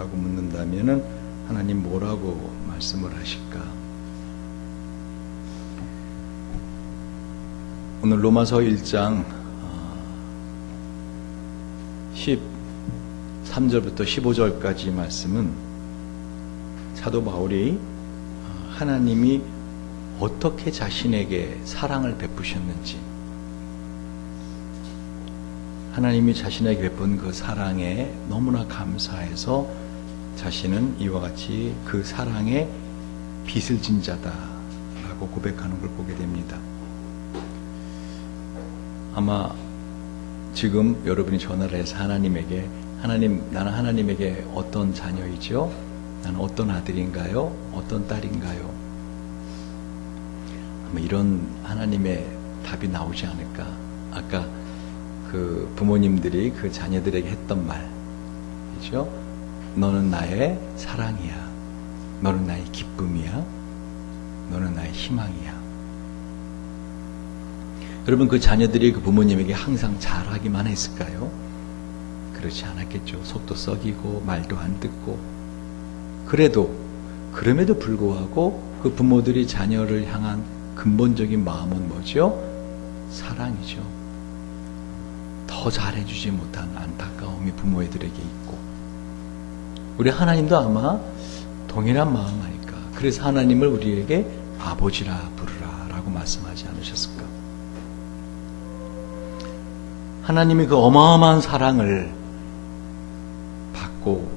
라고 묻는다면은 하나님 뭐라고 말씀을 하실까? 오늘 로마서 1장 13절부터 15절까지 말씀은 사도 바울이 하나님이 어떻게 자신에게 사랑을 베푸셨는지, 하나님이 자신에게 베푼 그 사랑에 너무나 감사해서 자신은 이와 같이 그 사랑에 빚을 진 자다라고 고백하는 걸 보게 됩니다. 아마 지금 여러분이 전화를 해서 하나님에게, 하나님, 나는 하나님에게 어떤 자녀이죠? 나는 어떤 아들인가요? 어떤 딸인가요? 아마 이런 하나님의 답이 나오지 않을까. 아까 그 부모님들이 그 자녀들에게 했던 말이죠. 너는 나의 사랑이야. 너는 나의 기쁨이야. 너는 나의 희망이야. 여러분, 그 자녀들이 그 부모님에게 항상 잘하기만 했을까요? 그렇지 않았겠죠. 속도 썩이고 말도 안 듣고. 그럼에도 불구하고 그 부모들이 자녀를 향한 근본적인 마음은 뭐죠? 사랑이죠. 더 잘해주지 못한 안타까움이 부모들에게 있고, 우리 하나님도 아마 동일한 마음 아닐까. 그래서 하나님을 우리에게 아버지라 부르라 라고 말씀하지 않으셨을까? 하나님이 그 어마어마한 사랑을 받고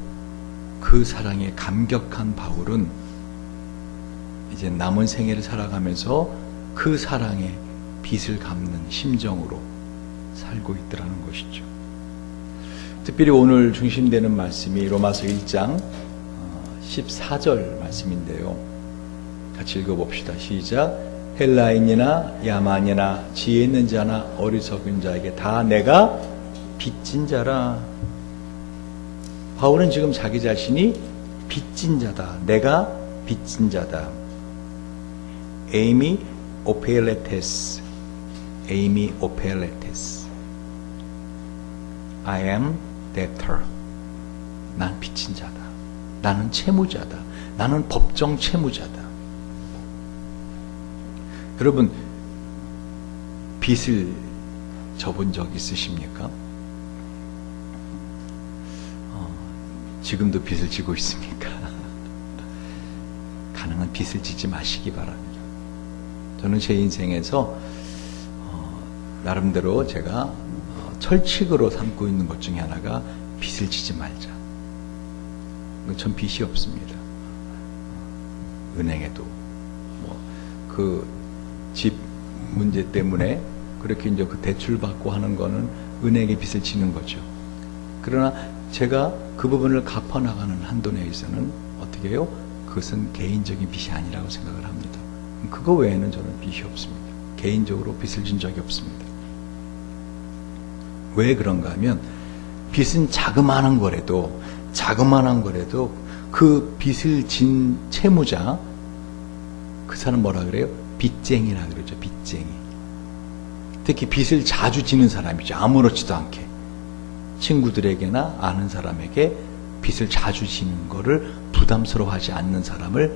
그 사랑에 감격한 바울은 이제 남은 생애를 살아가면서 그 사랑에 빚을 갚는 심정으로 살고 있더라는 것이죠. 특별히 오늘 중심되는 말씀이 로마서 1장 14절 말씀인데요. 같이 읽어봅시다. 시작. 헬라인이나 야만이나 지혜 있는 자나 어리석은 자에게 다 내가 빚진 자라. 바울은 지금 자기 자신이 빚진 자다. 내가 빚진 자다. 에이미 오펠레테스. 에이미 오펠레테스. I am debtor. 난 빚진 자다. 나는 채무자다. 나는 법정 채무자다. 여러분, 빚을 져본 적 있으십니까? 지금도 빚을 지고 있습니까? 가능한 빚을 지지 마시기 바랍니다. 저는 제 인생에서 나름대로 제가 철칙으로 삼고 있는 것 중에 하나가 빚을 지지 말자. 전 빚이 없습니다. 은행에도 그 집 문제 때문에 그렇게 이제 그 대출 받고 하는 거는 은행에 빚을 지는 거죠. 그러나 제가 그 부분을 갚아 나가는 한도 내에서는 어떻게 해요? 그것은 개인적인 빚이 아니라고 생각을 합니다. 그거 외에는 저는 빚이 없습니다. 개인적으로 빚을 진 적이 없습니다. 왜 그런가 하면 빚은 자그마한 거라도 그 빚을 진 채무자, 그 사람 뭐라 그래요? 빚쟁이라 그러죠. 빚쟁이. 특히 빚을 자주 지는 사람이죠. 아무렇지도 않게 친구들에게나 아는 사람에게 빚을 자주 지는 거를 부담스러워하지 않는 사람을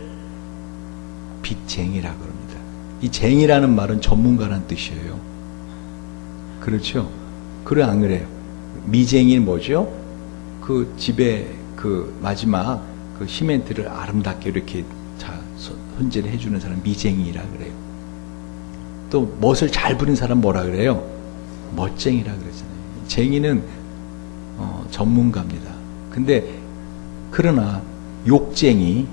빚쟁이라 그럽니다. 이 쟁이라는 말은 전문가라는 뜻이에요. 그렇죠? 그래 안 그래요? 미쟁이는 뭐죠? 그 집에 그 마지막 그 시멘트를 아름답게 이렇게 손질을 해주는 사람 미쟁이라 그래요. 또 멋을 잘 부린 사람 뭐라 그래요? 멋쟁이라 그러잖아요. 쟁이는 전문가입니다. 근데 그러나 욕쟁이,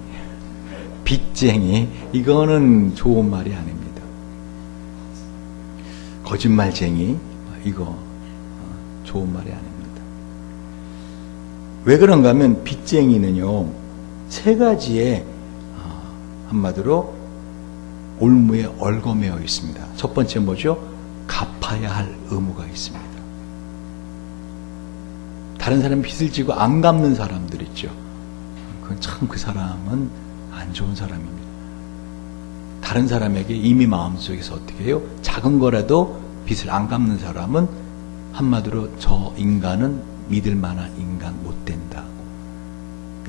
빚쟁이, 이거는 좋은 말이 아닙니다. 거짓말쟁이, 이거 좋은 말이 아닙니다. 왜 그런가 하면 빚쟁이는요, 세 가지의 한마디로 올무에 얽어매어 있습니다. 첫 번째 뭐죠? 갚아야 할 의무가 있습니다. 다른 사람이 빚을 지고 안 갚는 사람들 있죠. 그건 참 그 사람은 안 좋은 사람입니다. 다른 사람에게 이미 마음속에서 어떻게 해요? 작은 거라도 빚을 안 갚는 사람은 한마디로 저 인간은 믿을 만한 인간 못 된다.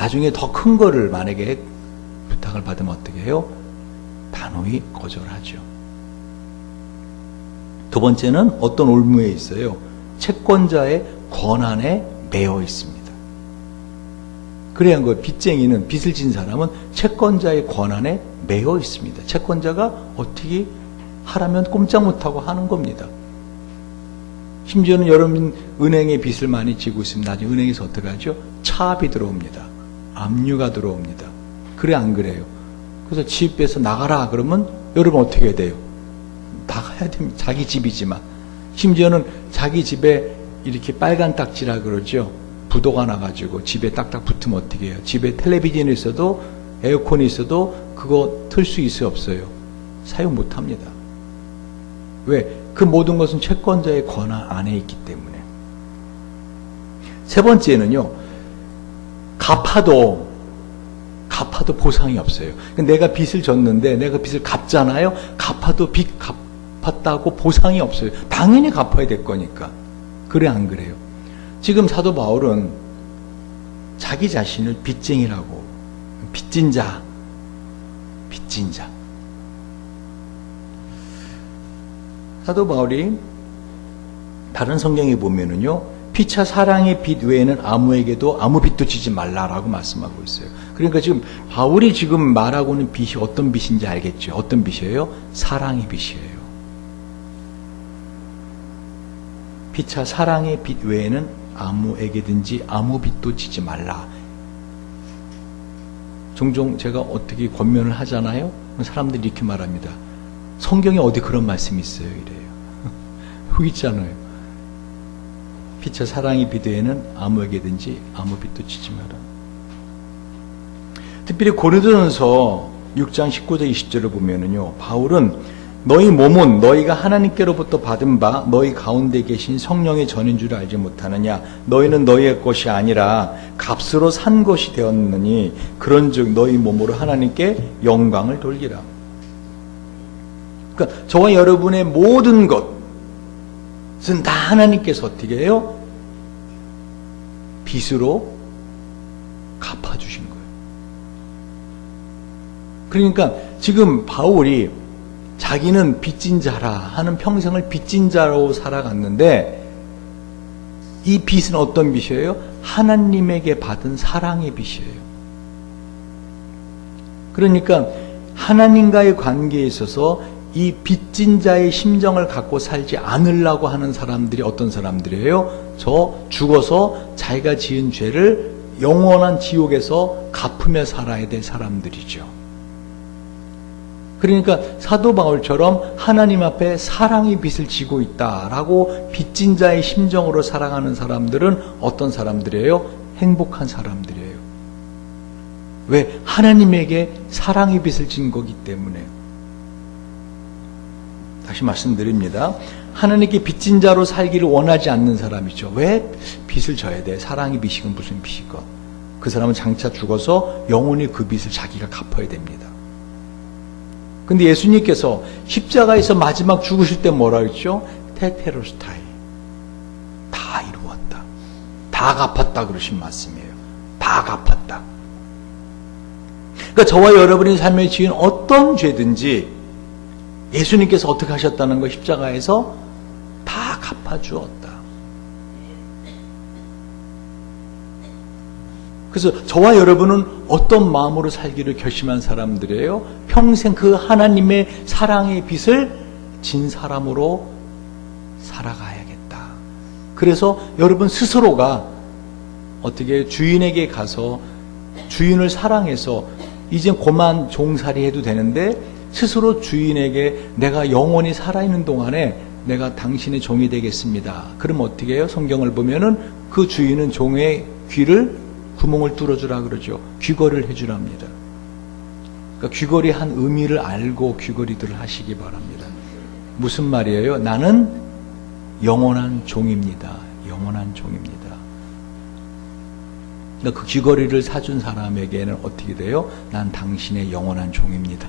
나중에 더 큰 거를 만약에 부탁을 받으면 어떻게 해요? 단호히 거절하죠. 두 번째는 어떤 올무에 있어요? 채권자의 권한에 매여 있습니다. 그래야 한 거예요. 빚쟁이는, 빚을 진 사람은 채권자의 권한에 매여 있습니다. 채권자가 어떻게 하라면 꼼짝 못하고 하는 겁니다. 심지어는 여러분 은행에 빚을 많이 지고 있으면 나중에 은행에서 어떻게 하죠? 차압이 들어옵니다. 압류가 들어옵니다. 그래 안 그래요? 그래서 집에서 나가라 그러면 여러분 어떻게 해야 돼요? 나가야 됩니다. 자기 집이지만. 심지어는 자기 집에 이렇게 빨간 딱지라 그러죠. 부도가 나가지고 집에 딱딱 붙으면 어떻게 해요? 집에 텔레비전이 있어도 에어컨이 있어도 그거 틀 수 있어요? 없어요? 사용 못합니다. 왜? 그 모든 것은 채권자의 권한 안에 있기 때문에. 세 번째는요, 갚아도 보상이 없어요. 내가 빚을 졌는데 내가 빚을 갚잖아요. 갚아도 빚 갚았다고 보상이 없어요. 당연히 갚아야 될 거니까. 그래 안 그래요? 지금 사도 바울은 자기 자신을 빚쟁이라고, 빚진 자. 사도 바울이 다른 성경에 보면은요, 피차 사랑의 빚 외에는 아무에게도 아무 빚도 지지 말라라고 말씀하고 있어요. 그러니까 지금 바울이 지금 말하고 있는 빚이 어떤 빚인지 알겠죠? 어떤 빚이에요? 사랑의 빚이에요. 피차 사랑의 빚 외에는 아무에게든지 아무 빚도 지지 말라. 종종 제가 어떻게 권면을 하잖아요? 사람들이 이렇게 말합니다. 성경에 어디 그런 말씀이 있어요? 이래요. 여기 있잖아요. 피차 사랑의 빚 외에는 아무에게든지 아무 빚도 지지 마라. 특별히 고린도전서 6장 19절 20절을 보면은요, 바울은 너희 몸은 너희가 하나님께로부터 받은 바 너희 가운데 계신 성령의 전인 줄 알지 못하느냐. 너희는 너희의 것이 아니라 값으로 산 것이 되었느니 그런즉 너희 몸으로 하나님께 영광을 돌리라. 그러니까 저와 여러분의 모든 것은 다 하나님께서 어떻게 해요? 빚으로 갚아주신 거예요. 그러니까 지금 바울이 자기는 빚진 자라 하는 평생을 빚진 자로 살아갔는데 이 빚은 어떤 빚이에요? 하나님에게 받은 사랑의 빚이에요. 그러니까 하나님과의 관계에 있어서 이 빚진 자의 심정을 갖고 살지 않으려고 하는 사람들이 어떤 사람들이에요? 저 죽어서 자기가 지은 죄를 영원한 지옥에서 갚으며 살아야 될 사람들이죠. 그러니까 사도 바울처럼 하나님 앞에 사랑의 빚을 지고 있다라고 빚진 자의 심정으로 살아가는 사람들은 어떤 사람들이에요? 행복한 사람들이에요. 왜? 하나님에게 사랑의 빚을 진 거기 때문에. 다시 말씀드립니다. 하나님께 빚진 자로 살기를 원하지 않는 사람이죠. 왜? 빚을 져야 돼. 사랑의 빚이건 무슨 빚이건. 그 사람은 장차 죽어서 영원히 그 빚을 자기가 갚아야 됩니다. 근데 예수님께서 십자가에서 마지막 죽으실 때 뭐라 했죠? 테테로스타이. 다 이루었다. 다 갚았다 그러신 말씀이에요. 다 갚았다. 그러니까 저와 여러분의 삶에 지은 어떤 죄든지 예수님께서 어떻게 하셨다는 거 십자가에서 다 갚아주었다. 그래서 저와 여러분은 어떤 마음으로 살기를 결심한 사람들이에요? 평생 그 하나님의 사랑의 빚을 진 사람으로 살아가야겠다. 그래서 여러분 스스로가 어떻게 주인에게 가서 주인을 사랑해서 이제 그만 종살이 해도 되는데 스스로 주인에게 내가 영원히 살아있는 동안에 내가 당신의 종이 되겠습니다. 그럼 어떻게 해요? 성경을 보면은 그 주인은 종의 귀를 구멍을 뚫어주라 그러죠. 귀걸이를 해주랍니다. 그러니까 귀걸이 한 의미를 알고 귀걸이들을 하시기 바랍니다. 무슨 말이에요? 나는 영원한 종입니다. 영원한 종입니다. 그러니까 그 귀걸이를 사준 사람에게는 어떻게 돼요? 난 당신의 영원한 종입니다.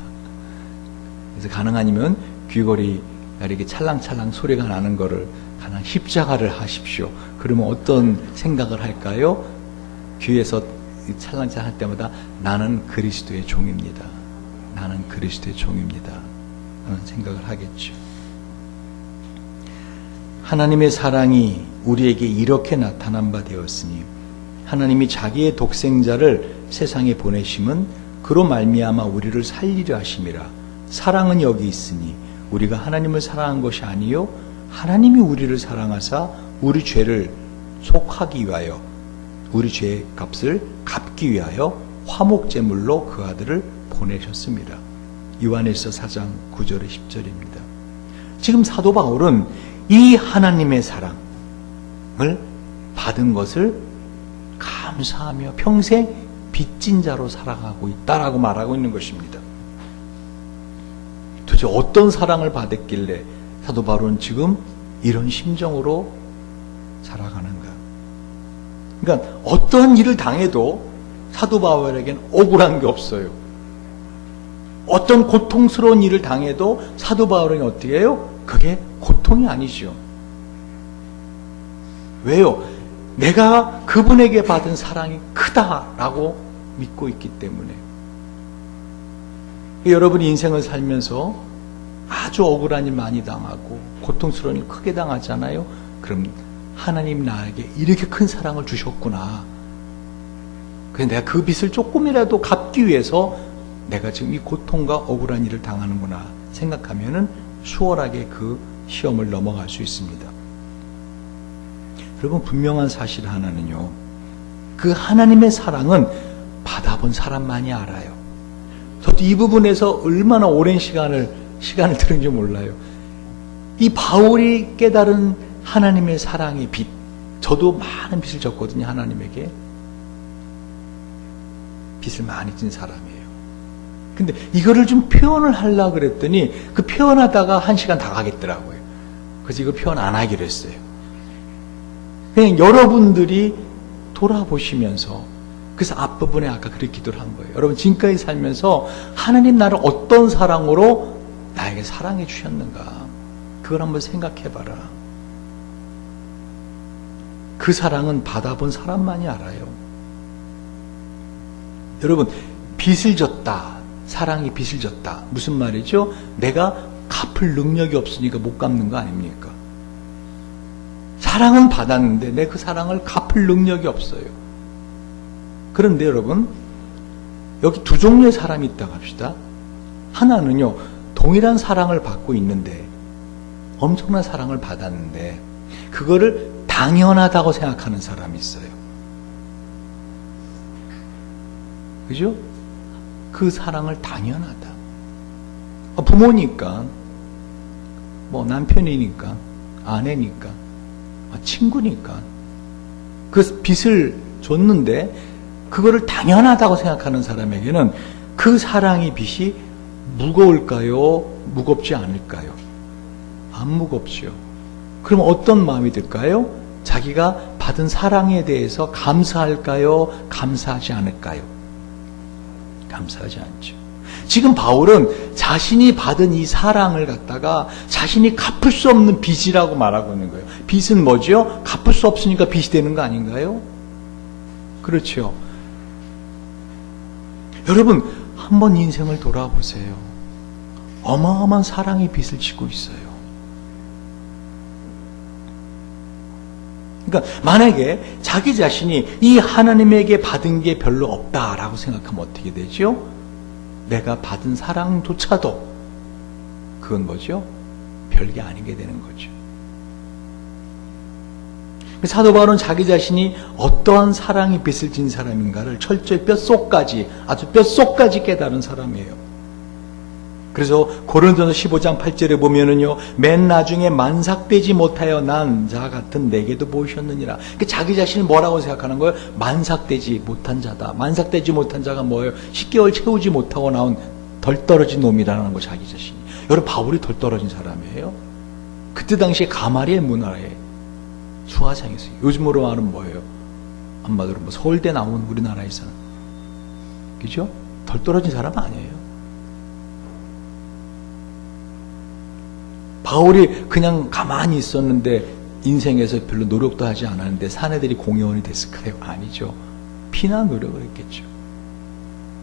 그래서 가능하면 귀걸이가 이렇게 찰랑찰랑 소리가 나는 거를 가능 십자가를 하십시오. 그러면 어떤 생각을 할까요? 귀에서 찰랑찰랑 할 때마다 나는 그리스도의 종입니다. 나는 그리스도의 종입니다. 라는 생각을 하겠죠. 하나님의 사랑이 우리에게 이렇게 나타난 바 되었으니 하나님이 자기의 독생자를 세상에 보내심은 그로 말미암아 우리를 살리려 하심이라. 사랑은 여기 있으니 우리가 하나님을 사랑한 것이 아니요 하나님이 우리를 사랑하사 우리 죄를 속하기 위하여 우리 죄의 값을 갚기 위하여 화목제물로 그 아들을 보내셨습니다. 요한일서 4장 9절에 10절입니다. 지금 사도 바울은 이 하나님의 사랑을 받은 것을 감사하며 평생 빚진 자로 살아가고 있다라고 말하고 있는 것입니다. 도대체 어떤 사랑을 받았길래 사도 바울은 지금 이런 심정으로 살아가는가? 그러니까 어떠한 일을 당해도 사도 바울에겐 억울한 게 없어요. 어떤 고통스러운 일을 당해도 사도 바울은 어떻게 해요? 그게 고통이 아니죠. 왜요? 내가 그분에게 받은 사랑이 크다라고 믿고 있기 때문에. 여러분이 인생을 살면서 아주 억울한 일 많이 당하고 고통스러운 일 크게 당하잖아요. 그럼 하나님 나에게 이렇게 큰 사랑을 주셨구나. 그래서 내가 그 빚을 조금이라도 갚기 위해서 내가 지금 이 고통과 억울한 일을 당하는구나 생각하면은 수월하게 그 시험을 넘어갈 수 있습니다. 여러분, 분명한 사실 하나는요, 그 하나님의 사랑은 받아본 사람만이 알아요. 저도 이 부분에서 얼마나 오랜 시간을 들은지 몰라요. 이 바울이 깨달은 하나님의 사랑의 빚, 저도 많은 빚을 졌거든요. 하나님에게 빚을 많이 진 사람이에요. 근데 이거를 좀 표현을 하려고 그랬더니 그 표현하다가 1시간 다 가겠더라고요. 그래서 이거 표현 안 하기로 했어요. 그냥 여러분들이 돌아보시면서, 그래서 앞부분에 아까 그렇게 기도를 한 거예요. 여러분, 지금까지 살면서 하나님 나를 어떤 사랑으로 나에게 사랑해 주셨는가, 그걸 한번 생각해 봐라. 그 사랑은 받아본 사람만이 알아요. 여러분, 빚을 졌다, 사랑이 빚을 졌다, 무슨 말이죠? 내가 갚을 능력이 없으니까 못 갚는 거 아닙니까? 사랑은 받았는데 내 그 사랑을 갚을 능력이 없어요. 그런데 여러분, 여기 두 종류의 사람이 있다고 합시다. 하나는요, 동일한 사랑을 받고 있는데, 엄청난 사랑을 받았는데 그거를 당연하다고 생각하는 사람이 있어요. 그죠? 그 사랑을 당연하다. 부모니까, 뭐 남편이니까, 아내니까, 친구니까 그 빚을 줬는데 그거를 당연하다고 생각하는 사람에게는 그 사랑의 빚이 무거울까요? 무겁지 않을까요? 안 무겁죠. 그럼 어떤 마음이 들까요? 자기가 받은 사랑에 대해서 감사할까요? 감사하지 않을까요? 감사하지 않죠. 지금 바울은 자신이 받은 이 사랑을 갖다가 자신이 갚을 수 없는 빚이라고 말하고 있는 거예요. 빚은 뭐죠? 갚을 수 없으니까 빚이 되는 거 아닌가요? 그렇죠. 여러분, 한번 인생을 돌아보세요. 어마어마한 사랑의 빚을 지고 있어요. 그러니까 만약에 자기 자신이 이 하나님에게 받은 게 별로 없다라고 생각하면 어떻게 되죠? 내가 받은 사랑조차도 그건 뭐죠? 별게 아니게 되는 거죠. 사도 바울은 자기 자신이 어떠한 사랑이 빚을 진 사람인가를 철저히 뼛속까지, 아주 뼛속까지 깨달은 사람이에요. 그래서 고린도서 15장 8절에 보면은요, 맨 나중에 만삭되지 못하여 난 자 같은 내게도 보이셨느니라. 자기 자신을 뭐라고 생각하는 거예요? 만삭되지 못한 자다. 만삭되지 못한 자가 뭐예요? 10개월 채우지 못하고 나온 덜 떨어진 놈이라는 거, 자기 자신이. 여러분, 바울이 덜 떨어진 사람이에요. 그때 당시에 가마리엘 문화에 수화상이었어요. 요즘으로 말하면 뭐예요? 한마디로 뭐 서울대 나온 우리나라에서는, 그죠? 덜 떨어진 사람 아니에요. 바울이 그냥 가만히 있었는데 인생에서 별로 노력도 하지 않았는데 사내들이 공회원이 됐을까요? 아니죠. 피나 노력을 했겠죠.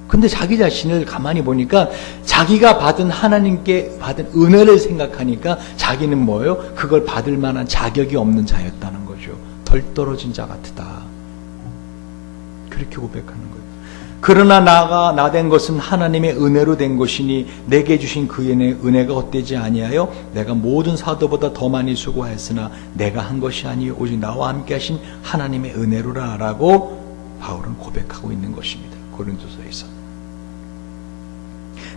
근데 자기 자신을 가만히 보니까 자기가 받은 하나님께 받은 은혜를 생각하니까 자기는 뭐예요? 그걸 받을 만한 자격이 없는 자였다는 거죠. 덜 떨어진 자 같으다. 그렇게 고백하는 거예요. 그러나 나 된 것은 하나님의 은혜로 된 것이니 내게 주신 그 은혜가 헛되지 아니하여 내가 모든 사도보다 더 많이 수고하였으나 내가 한 것이 아니요 오직 나와 함께 하신 하나님의 은혜로라 라고 바울은 고백하고 있는 것입니다. 고린도서에서.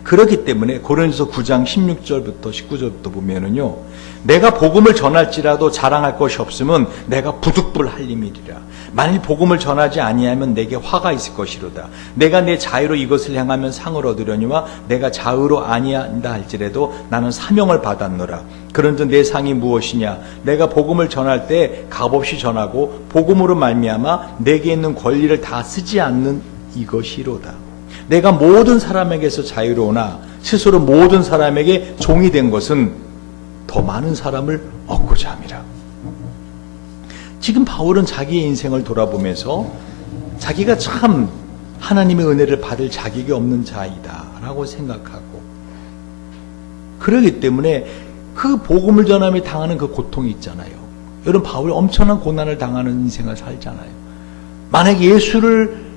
그렇기 때문에 고린도서 9장 16절부터 19절부터 보면은요, 내가 복음을 전할지라도 자랑할 것이 없으면 내가 부득불할 일이라. 만일 복음을 전하지 아니하면 내게 화가 있을 것이로다. 내가 내 자유로 이것을 행하면 상을 얻으려니와 내가 자유로 아니한다 할지라도 나는 사명을 받았노라. 그런즉 내 상이 무엇이냐? 내가 복음을 전할 때 값없이 전하고 복음으로 말미암아 내게 있는 권리를 다 쓰지 않는 이것이로다. 내가 모든 사람에게서 자유로우나 스스로 모든 사람에게 종이 된 것은 더 많은 사람을 얻고자 함이라. 지금 바울은 자기의 인생을 돌아보면서 자기가 참 하나님의 은혜를 받을 자격이 없는 자이다 라고 생각하고, 그러기 때문에 그 복음을 전하며 당하는 그 고통이 있잖아요. 여러분, 바울이 엄청난 고난을 당하는 인생을 살잖아요. 만약에 예수를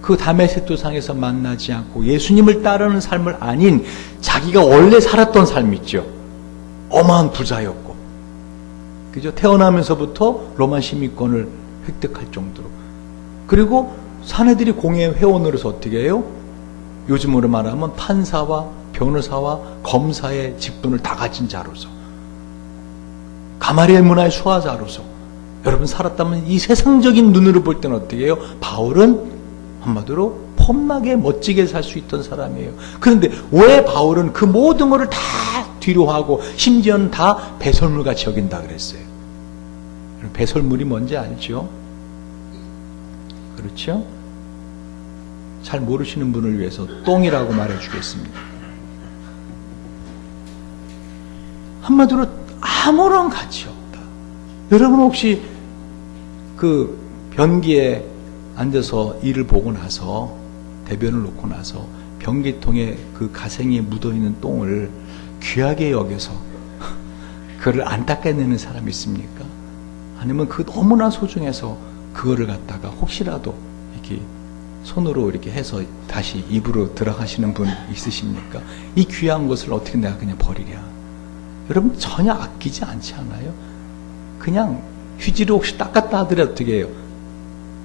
그 다메섹 도상에서 만나지 않고 예수님을 따르는 삶을 아닌 자기가 원래 살았던 삶 있죠. 어마한 부자였고, 그죠? 태어나면서부터 로마 시민권을 획득할 정도로. 그리고 사내들이 공회 회원으로서 어떻게 해요? 요즘으로 말하면 판사와 변호사와 검사의 직분을 다 가진 자로서, 가마리엘 문화의 수하자로서 여러분 살았다면 이 세상적인 눈으로 볼 때는 어떻게 해요? 바울은 한마디로 폼나게 멋지게 살 수 있던 사람이에요. 그런데 왜 바울은 그 모든 것을 다 뒤로 하고 심지어는 다 배설물같이 여긴다 그랬어요? 배설물이 뭔지 알죠? 그렇죠? 잘 모르시는 분을 위해서 똥이라고 말해주겠습니다. 한마디로 아무런 가치 없다. 여러분 혹시 그 변기에 앉아서 이를 보고 나서 대변을 놓고 나서 변기통에 그 가생에 묻어있는 똥을 귀하게 여겨서 그거를 안 닦아내는 사람이 있습니까? 아니면 그 너무나 소중해서 그거를 갖다가 혹시라도 이렇게 손으로 이렇게 해서 다시 입으로 들어가시는 분 있으십니까? 이 귀한 것을 어떻게 내가 그냥 버리랴? 여러분 전혀 아끼지 않지 않아요? 그냥 휴지로 혹시 닦았다 하더라도 어떻게 해요?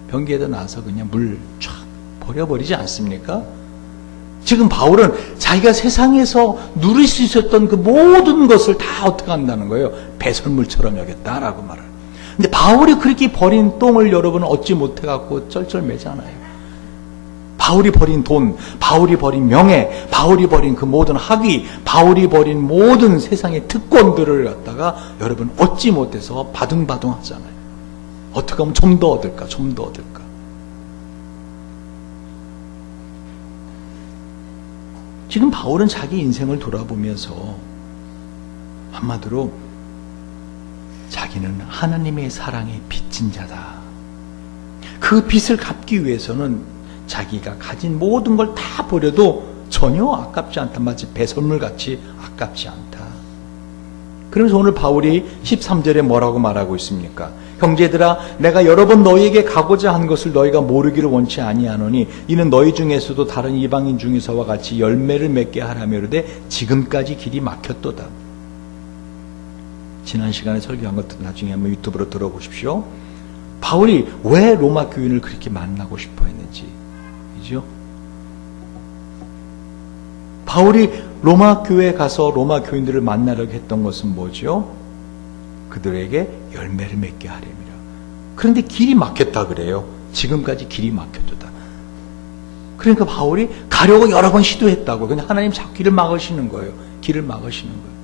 변기에다 놔서 그냥 물 쫙 버려버리지 않습니까? 지금 바울은 자기가 세상에서 누릴 수 있었던 그 모든 것을 다 어떻게 한다는 거예요? 배설물처럼 여겼다라고 말을. 근데 바울이 그렇게 버린 똥을 여러분은 얻지 못해갖고 쩔쩔매잖아요. 바울이 버린 돈, 바울이 버린 명예, 바울이 버린 그 모든 학위, 바울이 버린 모든 세상의 특권들을 갖다가 여러분 얻지 못해서 바둥바둥 하잖아요. 어떻게 하면 좀 더 얻을까, 좀 더 얻을까. 지금 바울은 자기 인생을 돌아보면서 한마디로 자기는 하나님의 사랑에 빚진 자다. 그 빚을 갚기 위해서는 자기가 가진 모든 걸 다 버려도 전혀 아깝지 않다. 마치 배설물같이 아깝지 않다. 그러면서 오늘 바울이 13절에 뭐라고 말하고 있습니까? 형제들아, 내가 여러 번 너희에게 가고자 한 것을 너희가 모르기를 원치 아니하노니 이는 너희 중에서도 다른 이방인 중에서와 같이 열매를 맺게 하라며르되 지금까지 길이 막혔도다. 지난 시간에 설교한 것도 나중에 한번 유튜브로 들어보십시오. 바울이 왜 로마 교인을 그렇게 만나고 싶어 했는지, 그죠? 바울이 로마 교회에 가서 로마 교인들을 만나려고 했던 것은 뭐죠? 그들에게 열매를 맺게 하려니라. 그런데 길이 막혔다 그래요. 지금까지 길이 막혔다. 그러니까 바울이 가려고 여러 번 시도했다고. 근데 하나님 자꾸 길을 막으시는 거예요. 길을 막으시는 거예요.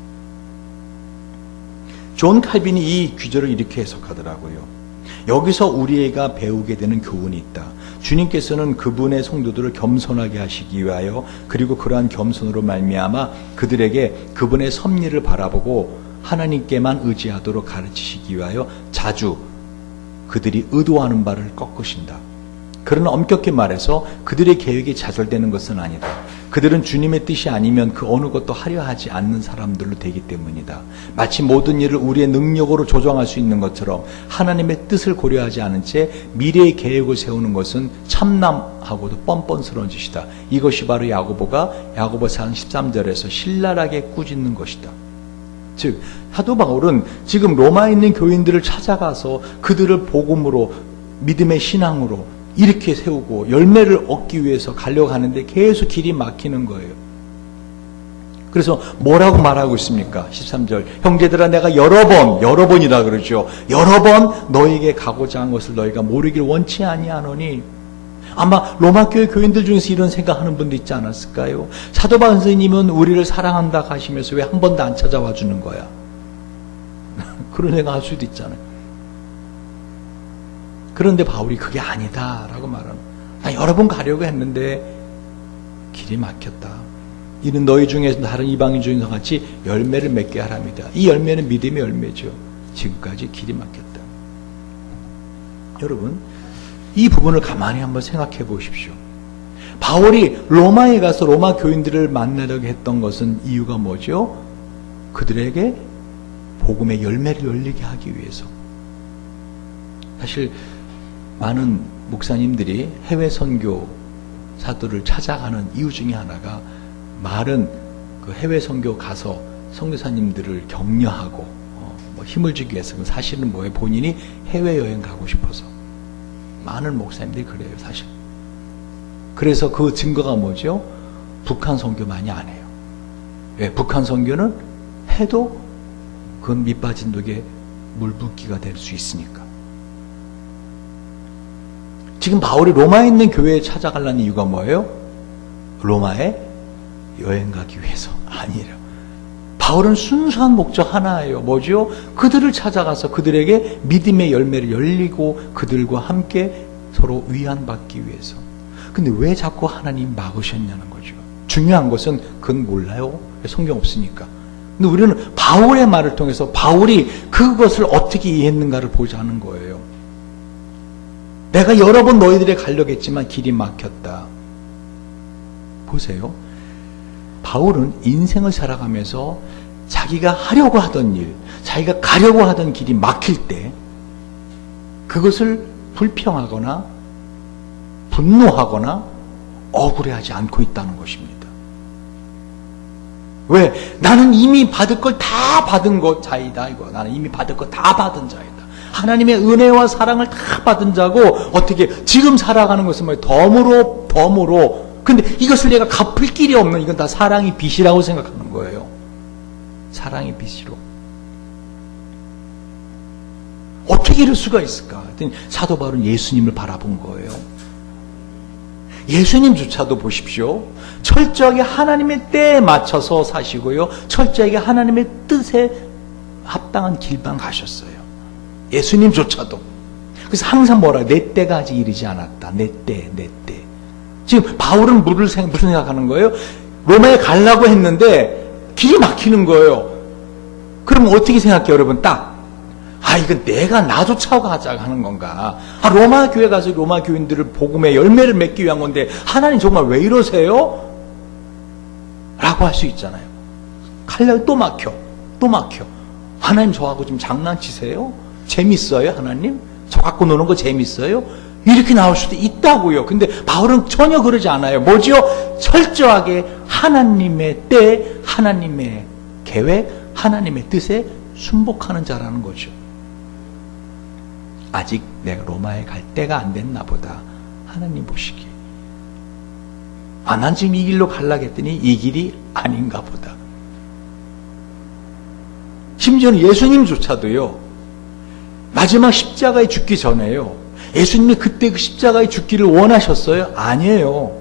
존 칼빈이 이 구절을 이렇게 해석하더라고요. 여기서 우리가 배우게 되는 교훈이 있다. 주님께서는 그분의 성도들을 겸손하게 하시기 위하여, 그리고 그러한 겸손으로 말미암아 그들에게 그분의 섭리를 바라보고 하나님께만 의지하도록 가르치시기 위하여 자주 그들이 의도하는 바를 꺾으신다. 그러나 엄격히 말해서 그들의 계획이 좌절되는 것은 아니다. 그들은 주님의 뜻이 아니면 그 어느 것도 하려 하지 않는 사람들로 되기 때문이다. 마치 모든 일을 우리의 능력으로 조정할 수 있는 것처럼 하나님의 뜻을 고려하지 않은 채 미래의 계획을 세우는 것은 참남하고도 뻔뻔스러운 짓이다. 이것이 바로 야고보가 야고보서 13절에서 신랄하게 꾸짖는 것이다. 즉 사도 바울은 지금 로마에 있는 교인들을 찾아가서 그들을 복음으로, 믿음의 신앙으로 이렇게 세우고 열매를 얻기 위해서 가려고 하는데 계속 길이 막히는 거예요. 그래서 뭐라고 말하고 있습니까? 13절 형제들아 내가 여러 번이라 그러죠. 여러 번 너에게 가고자 한 것을 너희가 모르길 원치 아니하노니. 아마 로마 교회 교인들 중에서 이런 생각하는 분도 있지 않았을까요? 사도 바울 선생님은 우리를 사랑한다 하시면서 왜 한 번도 안 찾아와 주는 거야? 그런 생각 할 수도 있잖아요. 그런데 바울이 그게 아니다라고 말하는, 나 여러 번 가려고 했는데 길이 막혔다. 이는 너희 중에서 다른 이방인 중에서 같이 열매를 맺게 하랍니다. 이 열매는 믿음의 열매죠. 지금까지 길이 막혔다. 여러분, 이 부분을 가만히 한번 생각해 보십시오. 바울이 로마에 가서 로마 교인들을 만나려고 했던 것은 이유가 뭐죠? 그들에게 복음의 열매를 열리게 하기 위해서. 사실 많은 목사님들이 해외 선교사들을 찾아가는 이유 중에 하나가 말은 그 해외 선교 가서 선교사님들을 격려하고 뭐 힘을 주기 위해서, 사실은 뭐예요? 본인이 해외 여행 가고 싶어서. 많은 목사님들이 그래요, 사실. 그래서 그 증거가 뭐죠? 북한 선교 많이 안 해요. 왜? 북한 선교는 해도 그건 밑빠진 독에 물 붓기가 될 수 있으니까. 지금 바울이 로마에 있는 교회에 찾아가려는 이유가 뭐예요? 로마에 여행 가기 위해서 아니에요. 바울은 순수한 목적 하나예요. 뭐죠? 그들을 찾아가서 그들에게 믿음의 열매를 열리고 그들과 함께 서로 위안받기 위해서. 근데 왜 자꾸 하나님 막으셨냐는 거죠. 중요한 것은 그건 몰라요. 성경 없으니까. 근데 우리는 바울의 말을 통해서 바울이 그것을 어떻게 이해했는가를 보자는 거예요. 내가 여러 번 너희들에 가려고 했지만 길이 막혔다. 보세요. 바울은 인생을 살아가면서 자기가 하려고 하던 일, 자기가 가려고 하던 길이 막힐 때 그것을 불평하거나 분노하거나 억울해하지 않고 있다는 것입니다. 왜? 나는 이미 받을 걸 다 받은 것 자이다. 이거 나는 이미 받을 걸 다 받은 자이다. 하나님의 은혜와 사랑을 다 받은 자고, 어떻게 지금 살아가는 것은 뭐 덤으로 근데 이것을 내가 갚을 길이 없는, 이건 다 사랑의 빚이라고 생각하는 거예요. 사랑의 빚으로. 어떻게 이럴 수가 있을까? 사도 바울은 예수님을 바라본 거예요. 예수님조차도 보십시오. 철저하게 하나님의 때에 맞춰서 사시고요. 철저하게 하나님의 뜻에 합당한 길만 가셨어요. 예수님조차도. 그래서 항상 뭐라, 내 때가 아직 이르지 않았다. 내 때. 지금 바울은 무슨 생각하는 거예요? 로마에 가려고 했는데 길이 막히는 거예요. 그러면 어떻게 생각해요, 여러분? 이건 내가 나 쫓아가자 하는 건가? 로마 교회 가서 로마 교인들을 복음의 열매를 맺기 위한 건데 하나님 정말 왜 이러세요? 라고 할 수 있잖아요. 가려고 또 막혀. 하나님 저하고 좀 장난치세요? 재밌어요, 하나님? 저 갖고 노는 거 재밌어요? 이렇게 나올 수도 있다고요. 근데 바울은 전혀 그러지 않아요. 뭐죠? 철저하게 하나님의 때, 하나님의 계획, 하나님의 뜻에 순복하는 자라는 거죠. 아직 내가 로마에 갈 때가 안 됐나 보다. 하나님 보시기에. 난 지금 이 길로 가려고 했더니 이 길이 아닌가 보다. 심지어는 예수님조차도요, 마지막 십자가에 죽기 전에요, 예수님이 그때 그 십자가에 죽기를 원하셨어요? 아니에요.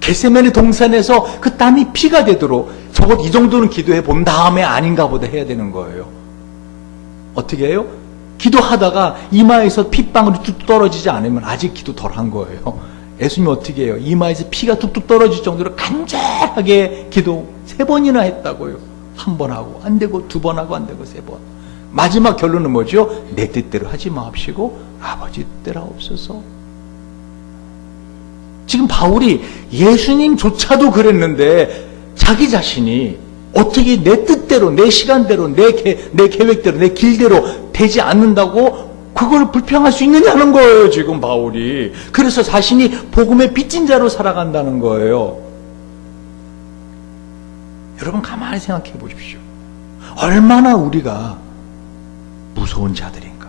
겟세마네 동산에서 그 땀이 피가 되도록 적어도 이 정도는 기도해 본 다음에 아닌가 보다 해야 되는 거예요. 어떻게 해요? 기도하다가 이마에서 핏방울이 뚝뚝 떨어지지 않으면 아직 기도 덜 한 거예요. 예수님이 어떻게 해요? 이마에서 피가 뚝뚝 떨어질 정도로 간절하게 기도 3번이나 했다고요. 1번 하고 안 되고 2번 하고 안 되고 3번. 마지막 결론은 뭐죠? 내 뜻대로 하지 마옵시고 아버지 뜻대로 하옵소서. 지금 바울이 예수님조차도 그랬는데 자기 자신이 어떻게 내 뜻대로, 내 시간대로, 내 계획대로, 내 길대로 되지 않는다고 그걸 불평할 수 있느냐는 거예요, 지금 바울이. 그래서 자신이 복음의 빚진 자로 살아간다는 거예요. 여러분 가만히 생각해 보십시오. 얼마나 우리가 무서운 자들인가.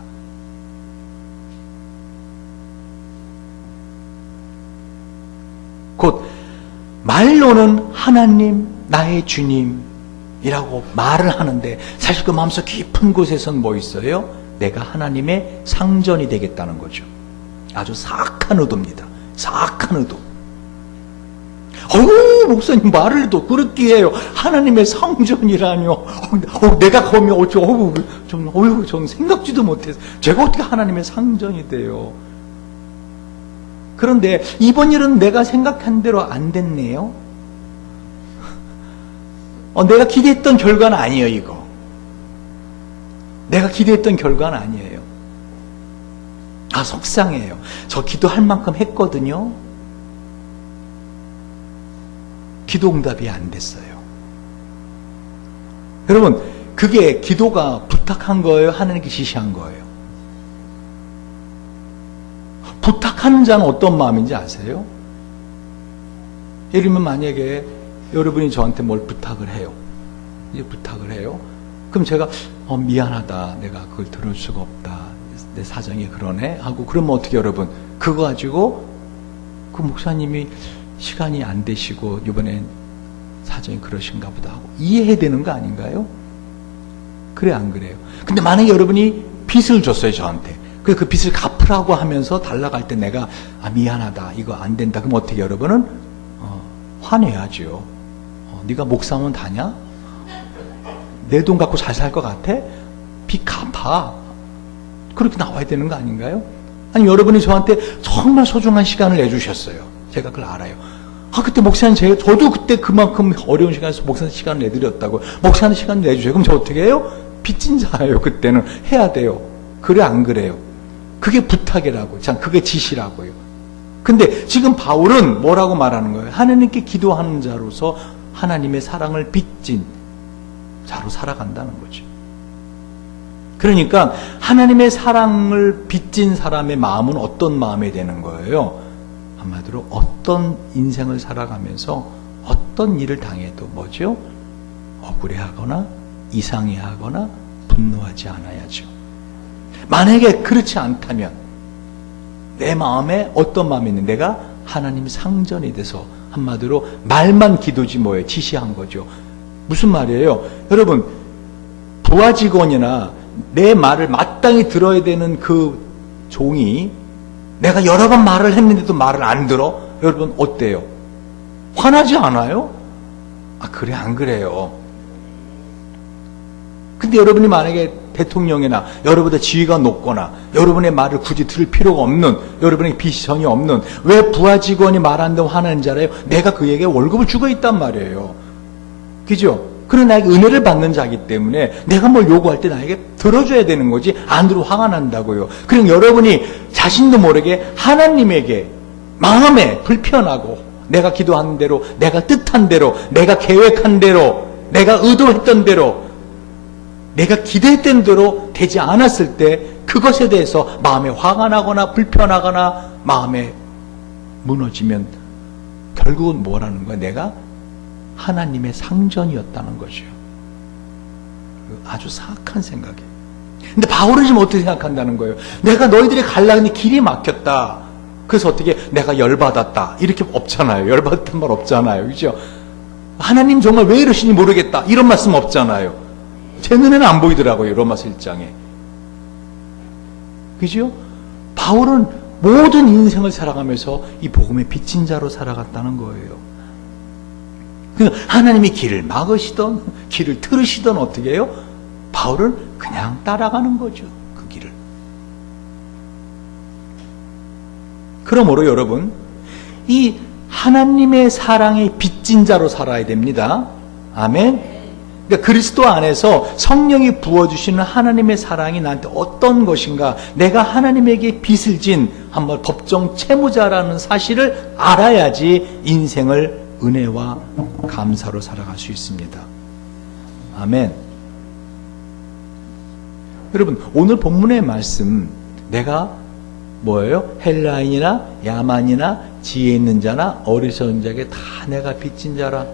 곧 말로는 하나님, 나의 주님이라고 말을 하는데 사실 그 마음속 깊은 곳에선 뭐 있어요? 내가 하나님의 상전이 되겠다는 거죠. 아주 사악한 의도입니다. 사악한 의도. 목사님 말을 또 그렇게 해요. 하나님의 상전이라뇨. 내가 거면 전 생각지도 못해서 제가 어떻게 하나님의 상전이 돼요. 그런데 이번 일은 내가 생각한 대로 안 됐네요. 내가 기대했던 결과는 아니에요, 이거. 내가 기대했던 결과는 아니에요. 속상해요. 저 기도할 만큼 했거든요. 기도 응답이 안 됐어요. 여러분, 그게 기도가 부탁한 거예요? 하나님께 지시한 거예요? 부탁하는 자는 어떤 마음인지 아세요? 예를 들면 만약에 여러분이 저한테 뭘 부탁을 해요. 이제 부탁을 해요. 그럼 제가 미안하다. 내가 그걸 들을 수가 없다. 내 사정이 그러네. 하고 그러면 어떻게 여러분? 그거 가지고 그 목사님이 시간이 안 되시고 이번엔 사정이 그러신가 보다 하고 이해해야 되는 거 아닌가요? 그래 안 그래요? 근데 만약에 여러분이 빚을 줬어요 저한테. 그래서 그 빚을 갚으라고 하면서 달라갈 때 내가 미안하다 이거 안 된다 그럼 어떻게 여러분은 화내야죠. 네가 목사면 다냐? 내 돈 갖고 잘 살 것 같아? 빚 갚아. 그렇게 나와야 되는 거 아닌가요? 아니 여러분이 저한테 정말 소중한 시간을 내주셨어요. 제가 그걸 알아요. 그때 목사님 저도 그때 그만큼 어려운 시간에서 목사님 시간을 내드렸다고. 목사님 시간 내주세요. 그럼 저 어떻게 해요? 빚진 자예요. 그때는 해야 돼요. 그래 안 그래요? 그게 부탁이라고. 참 그게 지시라고요. 근데 지금 바울은 뭐라고 말하는 거예요? 하나님께 기도하는 자로서 하나님의 사랑을 빚진 자로 살아간다는 거죠. 그러니까 하나님의 사랑을 빚진 사람의 마음은 어떤 마음이 되는 거예요? 한마디로 어떤 인생을 살아가면서 어떤 일을 당해도 뭐죠? 억울해하거나 이상해하거나 분노하지 않아야죠. 만약에 그렇지 않다면 내 마음에 어떤 마음이 있는 내가 하나님 상전이 돼서 한마디로 말만 기도지 뭐예요? 지시한 거죠. 무슨 말이에요? 여러분 부하 직원이나 내 말을 마땅히 들어야 되는 그 종이 내가 여러 번 말을 했는데도 말을 안 들어? 여러분 어때요? 화나지 않아요? 그래 안 그래요? 근데 여러분이 만약에 대통령이나 여러분보다 지위가 높거나 여러분의 말을 굳이 들을 필요가 없는 여러분의 비전이 없는 왜 부하 직원이 말 안 되면 화나는 줄 알아요? 내가 그에게 월급을 주고 있단 말이에요. 그죠? 그런 나에게 은혜를 받는 자이기 때문에 내가 뭘 요구할 때 나에게 들어줘야 되는 거지 안 들어 화가 난다고요. 그럼 여러분이 자신도 모르게 하나님에게 마음에 불편하고 내가 기도한 대로 내가 뜻한 대로 내가 계획한 대로 내가 의도했던 대로 내가 기대했던 대로 되지 않았을 때 그것에 대해서 마음에 화가 나거나 불편하거나 마음에 무너지면 결국은 뭐라는 거야? 내가 하나님의 상전이었다는 거죠. 아주 사악한 생각이에요. 근데 바울은 지금 어떻게 생각한다는 거예요? 내가 너희들이 가려는 길이 막혔다. 그래서 어떻게 내가 열받았다. 이렇게 없잖아요. 열받았단 말 없잖아요. 그죠? 하나님 정말 왜 이러시니 모르겠다. 이런 말씀 없잖아요. 제 눈에는 안 보이더라고요. 로마서 1장에. 그죠? 바울은 모든 인생을 살아가면서 이 복음의 빚진 자로 살아갔다는 거예요. 하나님이 길을 막으시던 길을 틀으시던 어떻게 해요? 바울을 그냥 따라가는 거죠. 그 길을. 그러므로 여러분 이 하나님의 사랑의 빚진 자로 살아야 됩니다. 아멘. 그러니까 그리스도 안에서 성령이 부어주시는 하나님의 사랑이 나한테 어떤 것인가, 내가 하나님에게 빚을 진 한번 법정 채무자라는 사실을 알아야지 인생을 은혜와 감사로 살아갈 수 있습니다. 아멘. 여러분, 오늘 본문의 말씀, 내가 뭐예요? 헬라인이나 야만이나 지혜 있는 자나 어리석은 자에게 다 내가 빚진 자라.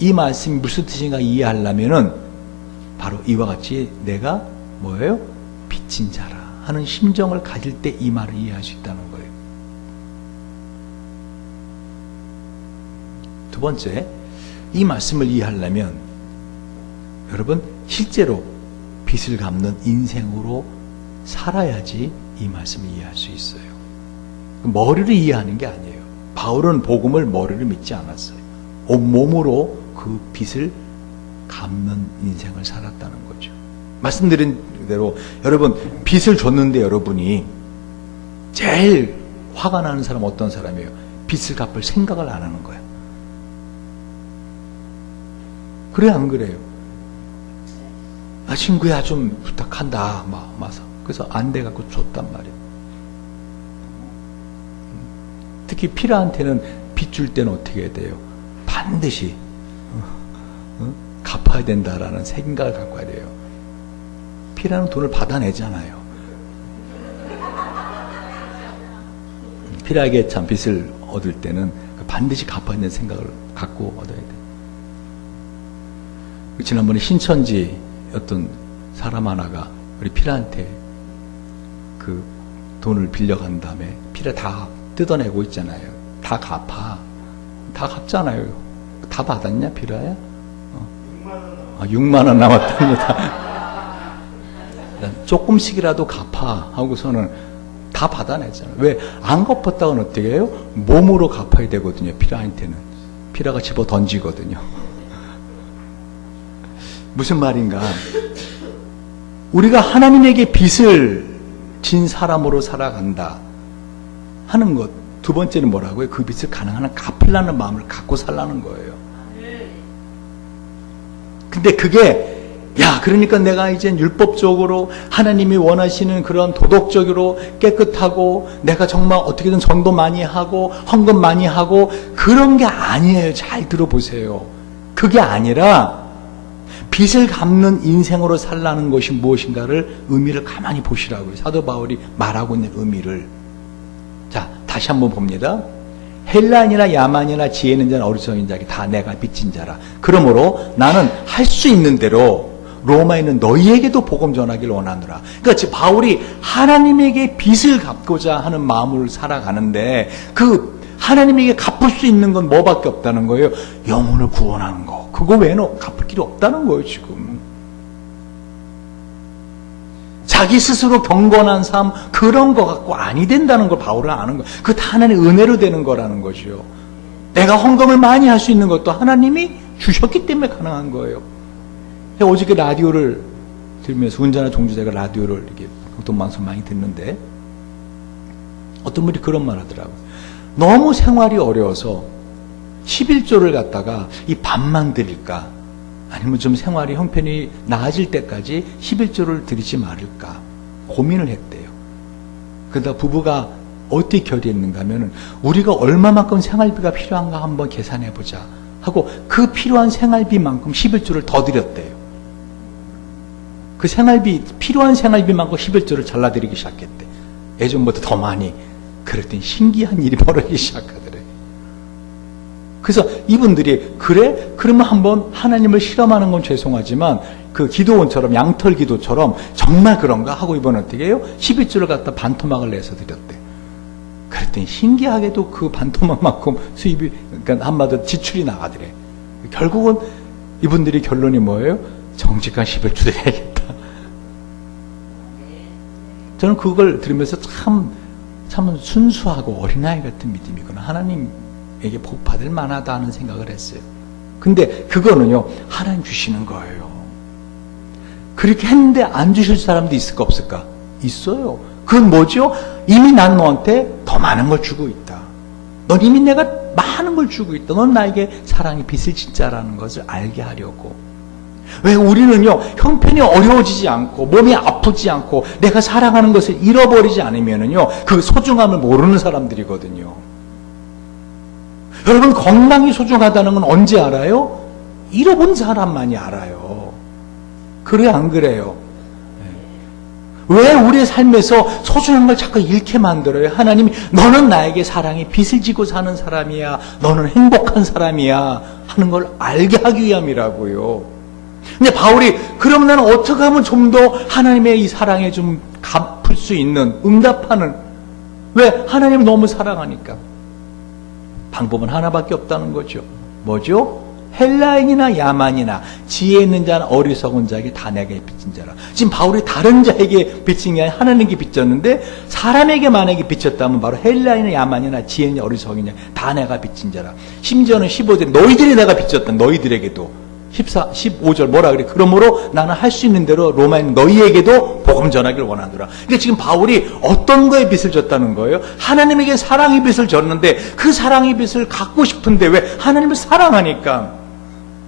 이 말씀이 무슨 뜻인가 이해하려면은 바로 이와 같이 내가 뭐예요? 빚진 자라 하는 심정을 가질 때 이 말을 이해할 수 있다는 거예요. 두 번째, 이 말씀을 이해하려면 여러분 실제로 빚을 갚는 인생으로 살아야지 이 말씀을 이해할 수 있어요. 머리를 이해하는 게 아니에요. 바울은 복음을 머리를 믿지 않았어요. 온몸으로 그 빚을 갚는 인생을 살았다는 거죠. 말씀드린 대로 여러분 빚을 줬는데 여러분이 제일 화가 나는 사람 어떤 사람이에요? 빚을 갚을 생각을 안 하는 거예요. 그래 안 그래요? 아 친구야 좀 부탁한다 마서 그래서 안 돼갖고 줬단 말이에요. 특히 피라한테는 빚 줄 때는 어떻게 해야 돼요? 반드시 갚아야 된다라는 생각을 갖고 해야 돼요. 피라는 돈을 받아내잖아요. 피라에게 참 빚을 얻을 때는 반드시 갚아야 되는 생각을 갖고 얻어야 돼요. 지난번에 신천지 어떤 사람 하나가 우리 피라한테 그 돈을 빌려간 다음에 피라 다 뜯어내고 있잖아요. 다 갚아. 다 갚잖아요. 다 받았냐 피라야? 6만 원 남았답니다. 조금씩이라도 갚아 하고서는 다 받아내잖아요. 왜? 안 갚았다고는 어떻게 해요? 몸으로 갚아야 되거든요. 피라한테는. 피라가 집어 던지거든요. 무슨 말인가? 우리가 하나님에게 빚을 진 사람으로 살아간다 하는 것. 두 번째는 뭐라고요? 그 빚을 가능한 한 갚으려는 마음을 갖고 살라는 거예요. 근데 그게 그러니까 내가 이젠 율법적으로 하나님이 원하시는 그런 도덕적으로 깨끗하고 내가 정말 어떻게든 전도 많이 하고 헌금 많이 하고 그런 게 아니에요. 잘 들어보세요. 그게 아니라 빚을 갚는 인생으로 살라는 것이 무엇인가를 의미를 가만히 보시라고요. 사도 바울이 말하고 있는 의미를. 자, 다시 한번 봅니다. 헬라인이나 야만이나 지혜 있는 자나 어리석은 자에게 다 내가 빚진 자라. 그러므로 나는 할 수 있는 대로 로마에 있는 너희에게도 복음 전하기를 원하노라. 그러니까 지금 바울이 하나님에게 빚을 갚고자 하는 마음으로 살아가는데 그 하나님에게 갚을 수 있는 건 뭐밖에 없다는 거예요? 영혼을 구원하는 거. 그거 외에는 갚을 길이 없다는 거예요, 지금. 자기 스스로 경건한 삶, 그런 거 갖고 아니 된다는 걸 바울은 아는 거예요. 그거 다 하나님의 은혜로 되는 거라는 거죠. 내가 헌금을 많이 할 수 있는 것도 하나님이 주셨기 때문에 가능한 거예요. 어저께 라디오를 들으면서 운전하는 종주자가 라디오를 이렇게 교통방송 많이 듣는데 어떤 분이 그런 말 하더라고요. 너무 생활이 어려워서 11조를 갖다가 이 반만 드릴까? 아니면 좀 생활이 형편이 나아질 때까지 11조를 드리지 말을까? 고민을 했대요. 그러다 부부가 어떻게 결의했는가 하면은 우리가 얼마만큼 생활비가 필요한가 한번 계산해보자 하고 그 필요한 생활비만큼 11조를 더 드렸대요. 그 생활비, 필요한 생활비만큼 11조를 잘라드리기 시작했대. 예전보다 더 많이. 그랬더니 신기한 일이 벌어지기 시작하더래. 그래서 이분들이 그래? 그러면 한번 하나님을 실험하는 건 죄송하지만 그 기도원처럼 양털 기도처럼 정말 그런가 하고 이번에 어떻게 해요? 11조를 갖다 반토막을 내서 드렸대. 그랬더니 신기하게도 그 반토막만큼 수입이 그러니까 한마디로 지출이 나가더래. 결국은 이분들이 결론이 뭐예요? 정직한 11조 드려야겠다. 저는 그걸 들으면서 참 순수하고 어린아이 같은 믿음이구나. 하나님에게 복 받을 만하다 하는 생각을 했어요. 근데 그거는요, 하나님 주시는 거예요. 그렇게 했는데 안 주실 사람도 있을까 없을까? 있어요. 그건 뭐죠? 이미 난 너한테 더 많은 걸 주고 있다. 넌 이미 내가 많은 걸 주고 있다. 넌 나에게 사랑의 빚을 진짜라는 것을 알게 하려고. 왜 우리는요, 형편이 어려워지지 않고, 몸이 아프지 않고, 내가 사랑하는 것을 잃어버리지 않으면은요, 그 소중함을 모르는 사람들이거든요. 여러분, 건강이 소중하다는 건 언제 알아요? 잃어본 사람만이 알아요. 그래, 안 그래요? 왜 우리의 삶에서 소중한 걸 자꾸 잃게 만들어요? 하나님이 너는 나에게 사랑의 빚을 지고 사는 사람이야. 너는 행복한 사람이야. 하는 걸 알게 하기 위함이라고요. 근데 바울이 그럼 나는 어떻게 하면 좀 더 하나님의 이 사랑에 좀 갚을 수 있는, 응답하는, 왜? 하나님을 너무 사랑하니까. 방법은 하나밖에 없다는 거죠. 뭐죠? 헬라인이나 야만이나 지혜 있는 자나 어리석은 자에게 다 내게 빚진 자라. 지금 바울이 다른 자에게 빚진 게 아니라 하나님께 빚졌는데, 사람에게 만약에 빚졌다면 바로 헬라인이나 야만이나 지혜 있는 어리석은 자 다 내가 빚진 자라. 심지어는 15절에 너희들이 내가 빚졌다. 너희들에게도. 15절 뭐라 그래? 그러므로 나는 할 수 있는 대로 로마인 너희에게도 복음 전하기를 원하노라. 그러니까 지금 바울이 어떤 거에 빚을 졌다는 거예요? 하나님에게 사랑의 빚을 졌는데, 그 사랑의 빚을 갚고 싶은데, 왜? 하나님을 사랑하니까.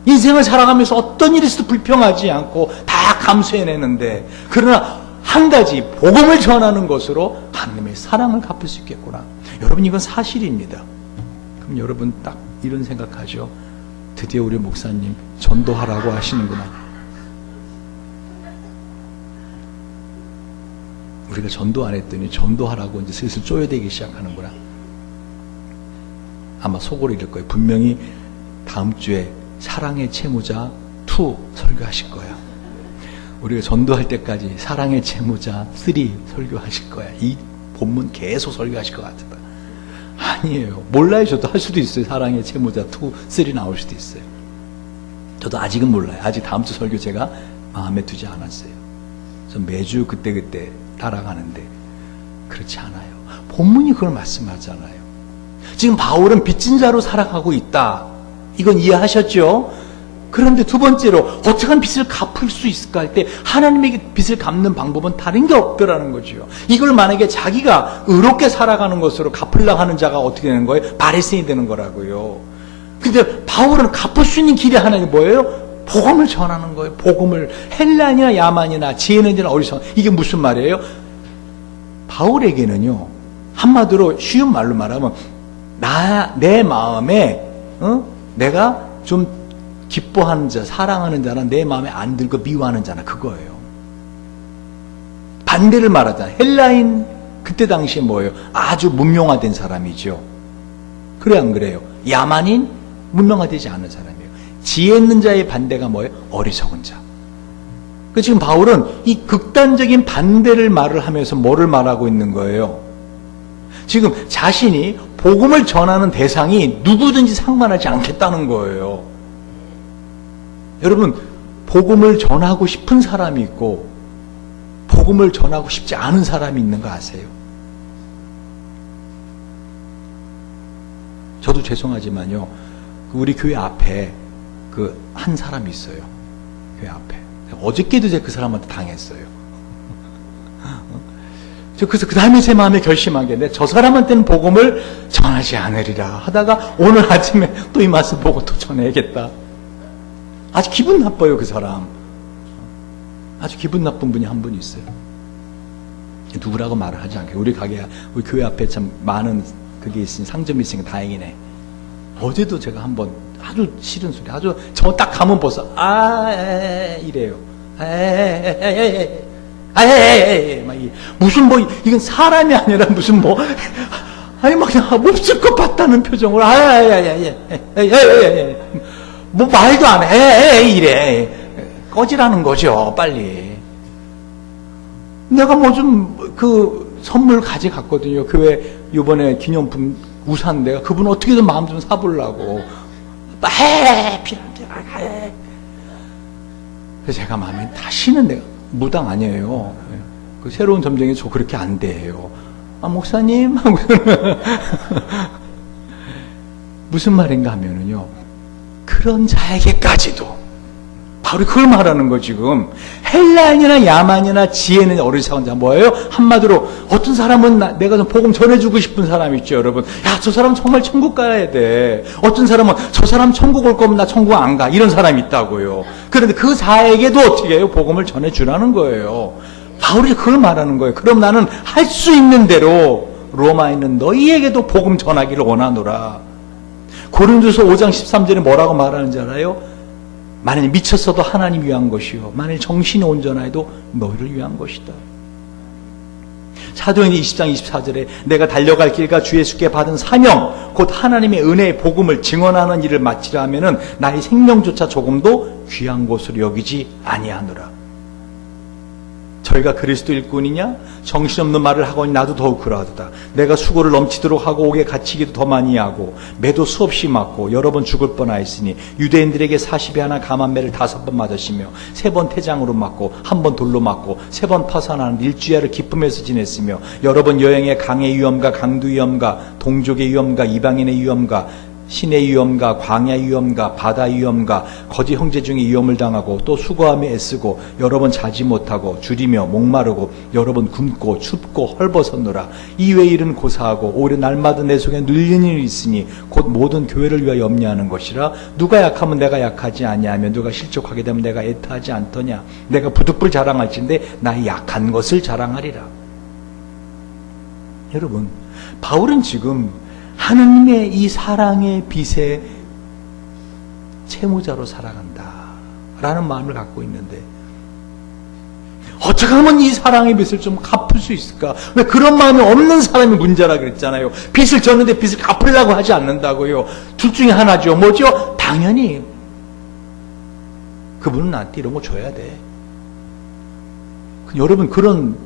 인생을 살아가면서 어떤 일이 있어도 불평하지 않고 다 감수해내는데, 그러나 한 가지 복음을 전하는 것으로 하나님의 사랑을 갚을 수 있겠구나. 여러분, 이건 사실입니다. 그럼 여러분 딱 이런 생각하죠. 드디어 우리 목사님 전도하라고 하시는구나. 우리가 전도 안 했더니 전도하라고 이제 슬슬 쪼여대기 시작하는구나. 아마 속으로 이럴 거예요. 분명히 다음 주에 사랑의 채무자 2 설교하실 거야. 우리가 전도할 때까지 사랑의 채무자 3 설교하실 거야. 이 본문 계속 설교하실 것 같다. 아니에요. 몰라요. 저도 할 수도 있어요. 사랑의 채무자 2, 3 나올 수도 있어요. 저도 아직은 몰라요. 아직 다음 주 설교 제가 마음에 두지 않았어요. 전 매주 그때그때 따라가는데 그렇지 않아요. 본문이 그걸 말씀하잖아요. 지금 바울은 빚진 자로 살아가고 있다. 이건 이해하셨죠? 그런데 두 번째로 어떻게 하면 빚을 갚을 수 있을까 할 때 하나님에게 빚을 갚는 방법은 다른 게 없더라는 거죠. 이걸 만약에 자기가 의롭게 살아가는 것으로 갚으려고 하는 자가 어떻게 되는 거예요? 바리새인이 되는 거라고요. 근데 바울은 갚을 수 있는 길이 하나가 뭐예요? 복음을 전하는 거예요. 복음을. 헬라인이나 야만이나 지혜 있는 자나 어리석은, 이게 무슨 말이에요? 바울에게는요, 한마디로 쉬운 말로 말하면 내 마음에 내가 좀 기뻐하는 자, 사랑하는 자나 내 마음에 안 들고 미워하는 자나 그거예요. 반대를 말하잖아요. 헬라인 그때 당시에 뭐예요? 아주 문명화된 사람이죠. 그래 안 그래요? 야만인 문명화되지 않은 사람이에요. 지혜 있는 자의 반대가 뭐예요? 어리석은 자. 그 지금 바울은 이 극단적인 반대를 말을 하면서 뭐를 말하고 있는 거예요? 지금 자신이 복음을 전하는 대상이 누구든지 상관하지 않겠다는 거예요. 여러분, 복음을 전하고 싶은 사람이 있고 복음을 전하고 싶지 않은 사람이 있는 거 아세요? 저도 죄송하지만요, 우리 교회 앞에 그 한 사람이 있어요. 교회 앞에. 어저께도 제가 그 사람한테 당했어요. 그래서 그 다음에 제 마음에 결심한 게, 저 사람한테는 복음을 전하지 않으리라 하다가 오늘 아침에 또 이 말씀 보고 또 전해야겠다. 아주 기분 나빠요, 그 사람. 아주 기분 나쁜 분이 한 분 있어요. 누구라고 말을 하지 않게. 우리 교회 앞에 참 많은 그게 있으니, 상점이 있으니까 다행이네. 어제도 제가 한번 아주 싫은 소리, 아주 저 딱 가면 벌써 이래요. 막 무슨 뭐 이건 사람이 아니라 무슨 뭐 아니 막 그냥 몹쓸 것 봤다는 표정으로 뭐 말도 안 해. 이래. 꺼지라는 거죠, 빨리. 내가 뭐 좀 그 선물 가져갔거든요. 교회 요번에 기념품 우산, 내가 그분 어떻게든 마음 좀 사보려고. 필요한데. 그래서 제가 마음에 다시는 내가 무당 아니에요. 그 새로운 점쟁이 저 그렇게 안 돼요. 목사님 하고 무슨 말인가 하면은요, 그런 자에게까지도 바로 그걸 말하는 거 지금. 헬라인이나 야만이나 지혜는 어리석은 자 뭐예요? 한마디로 어떤 사람은 내가 좀 복음 전해주고 싶은 사람 있죠, 여러분. 야, 저 사람 정말 천국 가야 돼. 어떤 사람은 저 사람 천국 올 거면 나 천국 안 가. 이런 사람이 있다고요. 그런데 그 자에게도 어떻게 해요? 복음을 전해주라는 거예요. 바울이 그걸 말하는 거예요. 그럼 나는 할 수 있는 대로 로마에 있는 너희에게도 복음 전하기를 원하노라. 고린도서 5장 13절에 뭐라고 말하는지 알아요? 만일 미쳤어도 하나님 위한 것이요 만일 정신이 온전하여도 너희를 위한 것이다. 사도행전 20장 24절에 내가 달려갈 길과 주 예수께 받은 사명 곧 하나님의 은혜의 복음을 증언하는 일을 마치려 하면은 나의 생명조차 조금도 귀한 것으로 여기지 아니하노라. 저희가 그리스도 일꾼이냐? 정신없는 말을 하거니 나도 더욱 그러하도다. 내가 수고를 넘치도록 하고 옥에 갇히기도 더 많이 하고 매도 수없이 맞고 여러 번 죽을 뻔하였으니 유대인들에게 40에 하나 감한 매를 5번 맞으시며 3번 태장으로 맞고 1번 돌로 맞고 3번 파산하는 일주야를 기쁨에서 지냈으며 여러 번 여행에 강의 위험과 강도 위험과 동족의 위험과 이방인의 위험과 신의 위험과 광야 위험과 바다 위험과 거짓 형제 중에 위험을 당하고 또 수고하며 애쓰고 여러 번 자지 못하고 줄이며 목마르고 여러 번 굶고 춥고 헐벗었노라. 이외의 일은 고사하고 오히려 날마다 내 속에 눌리는 일이 있으니 곧 모든 교회를 위하여 염려하는 것이라. 누가 약하면 내가 약하지 아니하며 누가 실족하게 되면 내가 애타하지 않더냐. 내가 부득불 자랑할진대 나의 약한 것을 자랑하리라. 여러분, 바울은 지금 하느님의 이 사랑의 빛에 채무자로 살아간다 라는 마음을 갖고 있는데 어떻게 하면 이 사랑의 빛을 좀 갚을 수 있을까? 왜 그런 마음이 없는 사람이 문제라 그랬잖아요. 빚을 졌는데 빚을 갚으려고 하지 않는다고요. 둘 중에 하나죠. 뭐죠? 당연히 그분은 나한테 이런 거 줘야 돼. 여러분 그런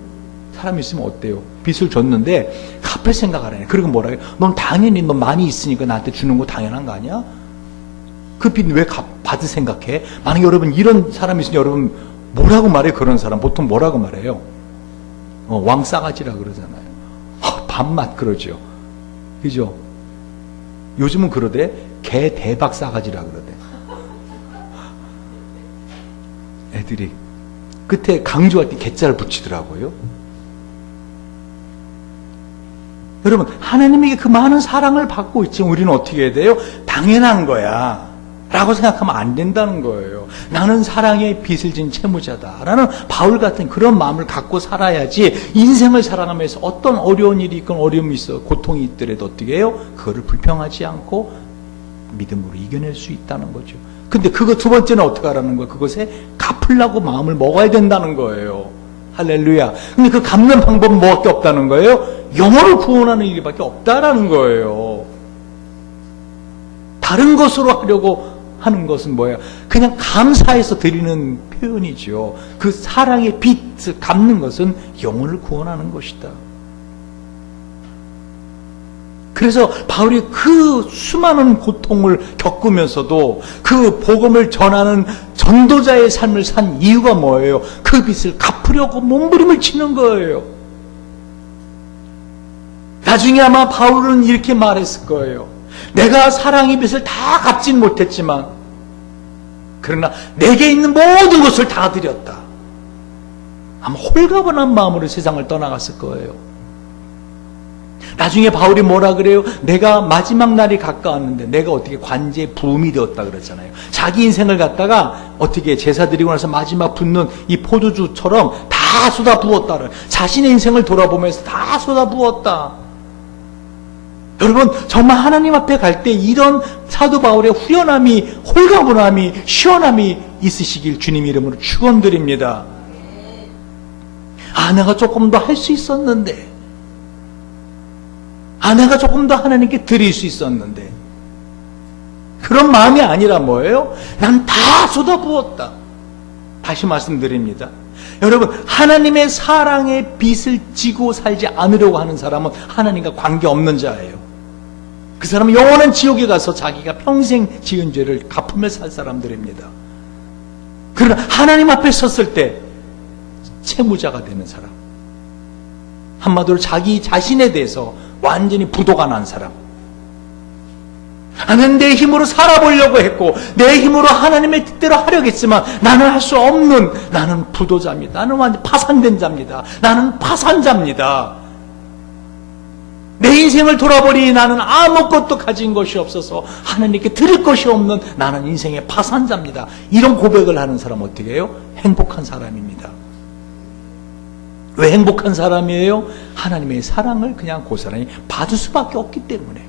사람이 있으면 어때요? 빚을 줬는데 갚을 생각을 안 해. 그리고 뭐라 해요? 넌 당연히 너 많이 있으니까 나한테 주는 거 당연한 거 아니야? 그 빚 왜 받을 생각해? 만약에 여러분 이런 사람이 있으면 여러분 뭐라고 말해요? 그런 사람 보통 뭐라고 말해요? 왕싸가지라 그러잖아요. 밥맛 그러죠. 그죠? 요즘은 그러대. 개 대박 싸가지라 그러대. 애들이 끝에 강조할 때 개자를 붙이더라고요. 여러분 하나님에게 그 많은 사랑을 받고 있지만 우리는 어떻게 해야 돼요? 당연한 거야 라고 생각하면 안 된다는 거예요. 나는 사랑의 빚을 진 채무자다 라는 바울 같은 그런 마음을 갖고 살아야지 인생을 살아가면서 어떤 어려운 일이 있건 어려움이 있어 고통이 있더라도 어떻게 해요? 그거를 불평하지 않고 믿음으로 이겨낼 수 있다는 거죠. 근데 그거 두 번째는 어떻게 하라는 거예요? 그것에 갚으려고 마음을 먹어야 된다는 거예요. 할렐루야. 근데 그 갚는 방법은 뭐밖에 없다는 거예요? 영혼을 구원하는 일밖에 없다라는 거예요. 다른 것으로 하려고 하는 것은 뭐예요? 그냥 감사해서 드리는 표현이죠. 그 사랑의 빚을 갚는 것은 영혼을 구원하는 것이다. 그래서 바울이 그 수많은 고통을 겪으면서도 그 복음을 전하는 전도자의 삶을 산 이유가 뭐예요? 그 빚을 갚으려고 몸부림을 치는 거예요. 나중에 아마 바울은 이렇게 말했을 거예요. 내가 사랑의 빚을 다 갚진 못했지만 그러나 내게 있는 모든 것을 다 드렸다. 아마 홀가분한 마음으로 세상을 떠나갔을 거예요. 나중에 바울이 뭐라 그래요? 내가 마지막 날이 가까웠는데 내가 어떻게 관제의 부음이 되었다 그랬잖아요. 자기 인생을 갖다가 어떻게 제사 드리고 나서 마지막 붓는 이 포도주처럼 다 쏟아 부었다. 자신의 인생을 돌아보면서 다 쏟아 부었다. 여러분 정말 하나님 앞에 갈 때 이런 사도 바울의 후련함이 홀가분함이 시원함이 있으시길 주님 이름으로 축원드립니다. 내가 조금 더 할 수 있었는데 내가 조금 더 하나님께 드릴 수 있었는데 그런 마음이 아니라 뭐예요? 난 다 쏟아부었다. 다시 말씀드립니다. 여러분 하나님의 사랑의 빚을 지고 살지 않으려고 하는 사람은 하나님과 관계없는 자예요. 그 사람은 영원한 지옥에 가서 자기가 평생 지은 죄를 갚으며 살 사람들입니다. 그러나 하나님 앞에 섰을 때 채무자가 되는 사람, 한마디로 자기 자신에 대해서 완전히 부도가 난 사람, 나는 내 힘으로 살아보려고 했고 내 힘으로 하나님의 뜻대로 하려고 했지만 나는 할 수 없는, 나는 부도자입니다. 나는 완전 파산된 자입니다. 나는 파산자입니다. 내 인생을 돌아보니 나는 아무것도 가진 것이 없어서 하나님께 드릴 것이 없는 나는 인생의 파산자입니다. 이런 고백을 하는 사람 어떻게 해요? 행복한 사람입니다. 왜 행복한 사람이에요? 하나님의 사랑을 그냥 그 사람이 받을 수밖에 없기 때문에.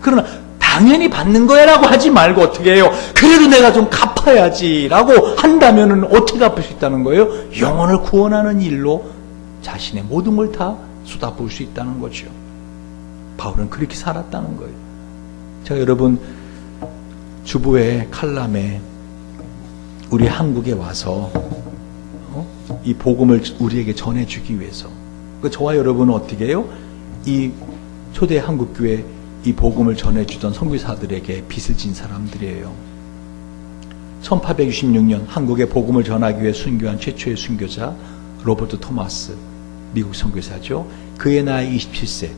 그러나 당연히 받는 거야 라고 하지 말고 어떻게 해요? 그래도 내가 좀 갚아야지 라고 한다면 어떻게 갚을 수 있다는 거예요? 영혼을 구원하는 일로 자신의 모든 걸 다 쏟아부을 수 있다는 거죠. 바울은 그렇게 살았다는 거예요. 자, 여러분, 주보의 칼럼에 우리 한국에 와서 이 복음을 우리에게 전해주기 위해서, 저와 여러분은 어떻게 해요? 이 초대 한국교회 이 복음을 전해주던 선교사들에게 빚을 진 사람들이에요. 1866년 한국에 복음을 전하기 위해 순교한 최초의 순교자 로버트 토마스, 미국 선교사죠. 그의 나이 27세,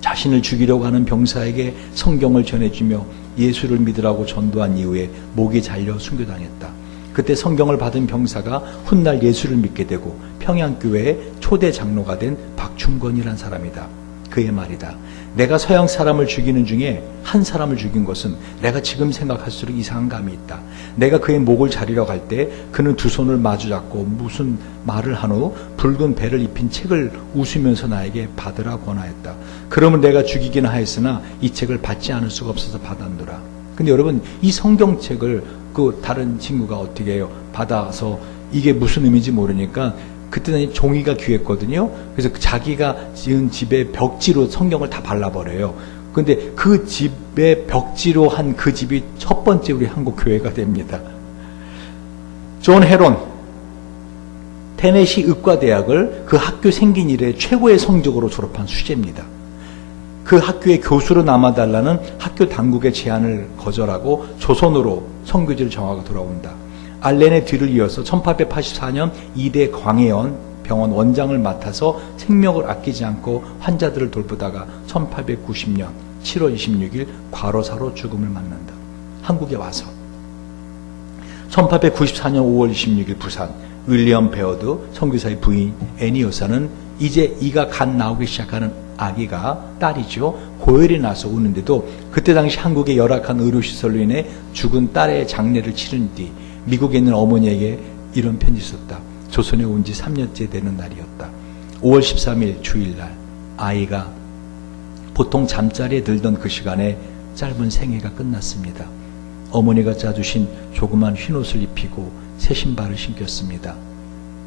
자신을 죽이려고 하는 병사에게 성경을 전해주며 예수를 믿으라고 전도한 이후에 목이 잘려 순교당했다. 그때 성경을 받은 병사가 훗날 예수를 믿게 되고 평양교회의 초대 장로가 된 박충건이라는 사람이다. 그의 말이다. 내가 서양 사람을 죽이는 중에 한 사람을 죽인 것은 내가 지금 생각할수록 이상한 감이 있다. 내가 그의 목을 자르려 갈 때 그는 두 손을 마주 잡고 무슨 말을 한 후 붉은 배를 입힌 책을 웃으면서 나에게 받으라 권하였다. 그러면 내가 죽이긴 하였으나 이 책을 받지 않을 수가 없어서 받았노라. 근데 여러분, 이 성경책을 그 다른 친구가 어떻게 해요? 받아서 이게 무슨 의미인지 모르니까 그때는 종이가 귀했거든요. 그래서 자기가 지은 집에 벽지로 성경을 다 발라버려요. 근데 그 집에 벽지로 한 그 집이 첫 번째 우리 한국 교회가 됩니다. 존 헤론, 테네시 의과대학을 그 학교 생긴 이래 최고의 성적으로 졸업한 수재입니다. 그 학교의 교수로 남아달라는 학교 당국의 제안을 거절하고 조선으로 선교지를 정하고 돌아온다. 알렌의 뒤를 이어서 1884년 2대 광해원 병원 원장을 맡아서 생명을 아끼지 않고 환자들을 돌보다가 1890년 7월 26일 과로사로 죽음을 맞는다. 한국에 와서 1894년 5월 26일 부산, 윌리엄 베어드 선교사의 부인 애니 여사는 이제 이가 갓 나오기 시작하는 아기가 딸이죠. 고열이 나서 우는데도 그때 당시 한국의 열악한 의료시설로 인해 죽은 딸의 장례를 치른 뒤 미국에 있는 어머니에게 이런 편지 썼다. 조선에 온 지 3년째 되는 날이었다. 5월 13일 주일날 아이가 보통 잠자리에 들던 그 시간에 짧은 생애가 끝났습니다. 어머니가 짜주신 조그만 흰옷을 입히고 새 신발을 신겼습니다.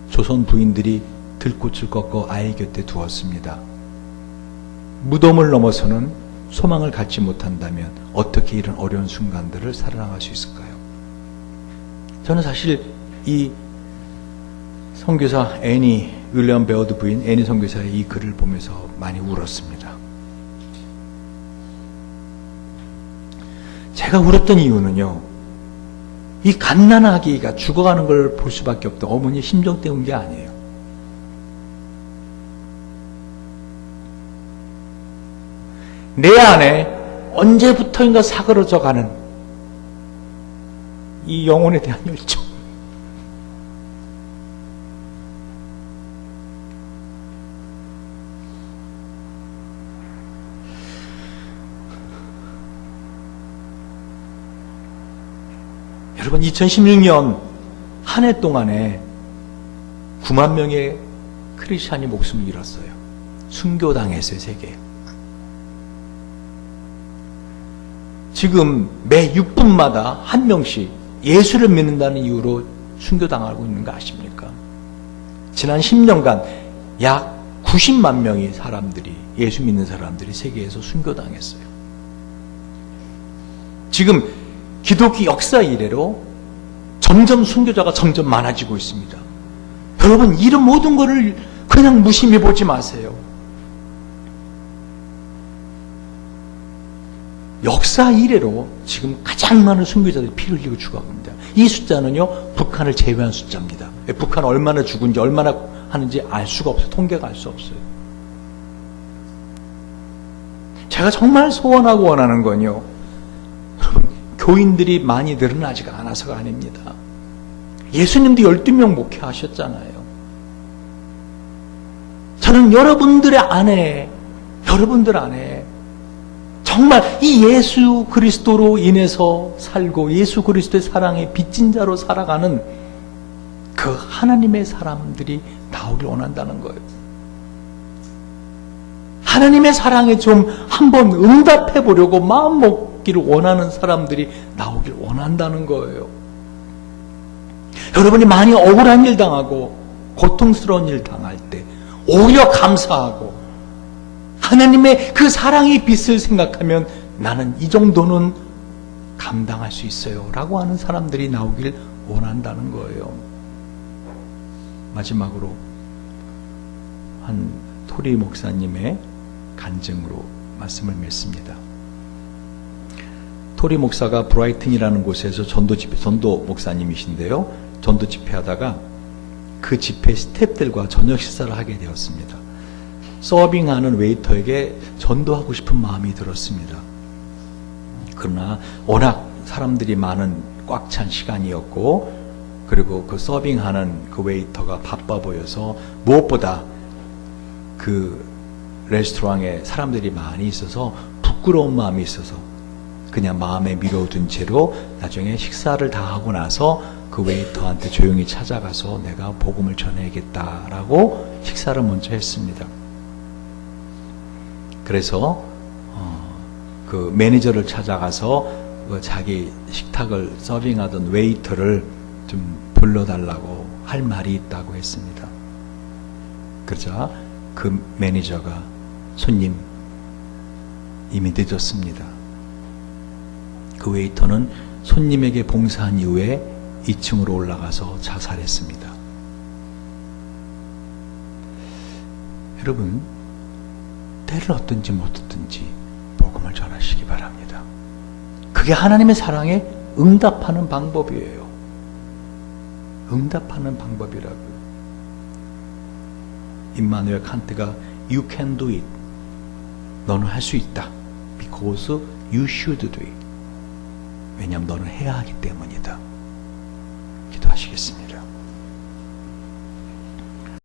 조선 부인들이 들꽃을 꺾어 아이 곁에 두었습니다. 무덤을 넘어서는 소망을 갖지 못한다면 어떻게 이런 어려운 순간들을 살아나갈 수 있을까요? 저는 사실 이 선교사 애니, 윌리엄 베어드 부인 애니 선교사의 이 글을 보면서 많이 울었습니다. 제가 울었던 이유는요, 이 갓난아기가 죽어가는 걸 볼 수밖에 없던 어머니의 심정 때문인 게 아니에요. 내 안에 언제부터인가 사그러져 가는 이 영혼에 대한 열정. 여러분, 2016년 한 해 동안에 9만 명의 크리스찬이 목숨을 잃었어요. 순교당했어요, 세계에. 지금 매 6분마다 한 명씩 예수를 믿는다는 이유로 순교당하고 있는 거 아십니까? 지난 10년간 약 90만 명의 사람들이, 예수 믿는 사람들이 세계에서 순교당했어요. 지금 기독교 역사 이래로 점점 순교자가 점점 많아지고 있습니다. 여러분, 이런 모든 것을 그냥 무심히 보지 마세요. 역사 이래로 지금 가장 많은 순교자들이 피를 흘리고 죽어갑니다. 이 숫자는요, 북한을 제외한 숫자입니다. 북한 얼마나 죽은지, 얼마나 하는지 알 수가 없어요. 통계가 알 수 없어요. 제가 정말 소원하고 원하는 건요, 여러분, 교인들이 많이 늘어나지가 않아서가 아닙니다. 예수님도 12명 목회하셨잖아요. 저는 여러분들 안에 정말 이 예수 그리스도로 인해서 살고 예수 그리스도의 사랑에 빚진 자로 살아가는 그 하나님의 사람들이 나오길 원한다는 거예요. 하나님의 사랑에 좀 한번 응답해 보려고 마음 먹기를 원하는 사람들이 나오길 원한다는 거예요. 여러분이 많이 억울한 일 당하고 고통스러운 일 당할 때 오히려 감사하고 하나님의 그 사랑의 빛을 생각하면 나는 이 정도는 감당할 수 있어요 라고 하는 사람들이 나오길 원한다는 거예요. 마지막으로 한 토리 목사님의 간증으로 말씀을 맺습니다. 토리 목사가 브라이튼이라는 곳에서 전도 목사님이신데요, 전도 집회하다가 그 집회 스태프들과 저녁 식사를 하게 되었습니다. 서빙하는 웨이터에게 전도하고 싶은 마음이 들었습니다. 그러나 워낙 사람들이 많은 꽉 찬 시간이었고, 그리고 그 서빙하는 그 웨이터가 바빠 보여서 무엇보다 그 레스토랑에 사람들이 많이 있어서 부끄러운 마음이 있어서 그냥 마음에 미뤄둔 채로 나중에 식사를 다 하고 나서 그 웨이터한테 조용히 찾아가서 내가 복음을 전해야겠다라고 식사를 먼저 했습니다. 그래서 그 매니저를 찾아가서 그 자기 식탁을 서빙하던 웨이터를 좀 불러달라고 할 말이 있다고 했습니다. 그러자 그 매니저가 손님 이미 늦었습니다. 그 웨이터는 손님에게 봉사한 이후에 2층으로 올라가서 자살했습니다. 여러분, 때를 얻든지 못 얻든지 복음을 전하시기 바랍니다. 그게 하나님의 사랑에 응답하는 방법이에요. 응답하는 방법이라고요. 임마누엘 칸트가 You can do it. 너는 할 수 있다. Because you should do it. 왜냐하면 너는 해야 하기 때문이다. 기도하시겠습니다.